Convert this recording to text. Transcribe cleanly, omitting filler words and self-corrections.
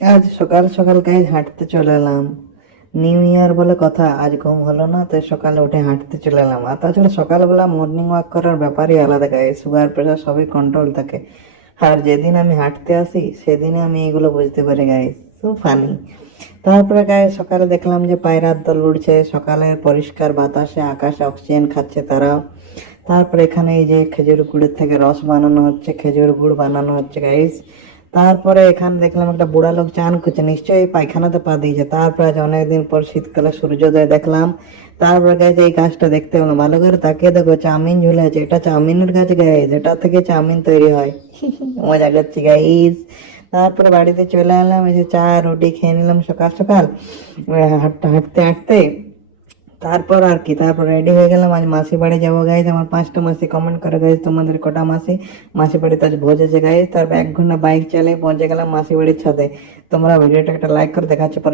আজ সকাল সকাল গাইজ হাঁটতে চলে এলাম। নিউ ইয়ার বলে কথা, আজ ঘুম হলো না, তাই সকালে উঠে হাঁটতে চলে এলাম। আর তাছাড়া সকালবেলা মর্নিং ওয়াক করার ব্যাপারই আলাদা গাইজ, সুগার প্রেশার সবই কন্ট্রোল থাকে। আর যেদিন আমি হাঁটতে আসি সেদিনে আমি এগুলো বুঝতে পারি গাইজ, সো ফানি। তারপরে গায়ে সকালে দেখলাম যে পায়রার দল উড়ছে, সকালের পরিষ্কার বাতাসে আকাশে অক্সিজেন খাচ্ছে তারাও। তারপরে এখানে এই যে খেজুর গুড়ের থেকে রস বানানো হচ্ছে, খেজুর গুড় বানানো হচ্ছে গাইস। তারপরে এখানে দেখলাম একটা বুড়া লোক চান করছে, নিশ্চয়ই পায়খানাতে পা দিয়েছে। তারপরে আজ অনেকদিন পর শীতকালে সূর্যোদয় দেখলাম। তারপরে গাইজ এই গাছটা দেখতে পেলাম, ভালো করে তাকিয়ে দেখো, চাউমিন ঝুলে আছে। এটা চাউমিনের গাছ গাইজ, এটা থেকে চাউমিন তৈরি হয়। মজা করছি গাইজ। তারপরে বাড়িতে চলে এলাম, এই যে চা রুটি খেয়ে নিলাম সকাল সকাল হাঁটতে হাঁটতে হাঁটতে। তারপর আর কি, তারপর রেডি হয়ে গেলাম, আজ মাসি বাড়ি যাবো গাইজ। আমার 5টা মাসি কমেন্ট করে গাইজ তোমাদের কটা মাসি। মাসি বাড়িতে আজ ভোজ আছে গাইজ। তারপর 1 ঘন্টা বাইক চালিয়ে পৌঁছে গেলাম মাসি বাড়ির ছাদে। তোমরা ভিডিওটা একটা লাইক করে দেখাচ্ছে পরে।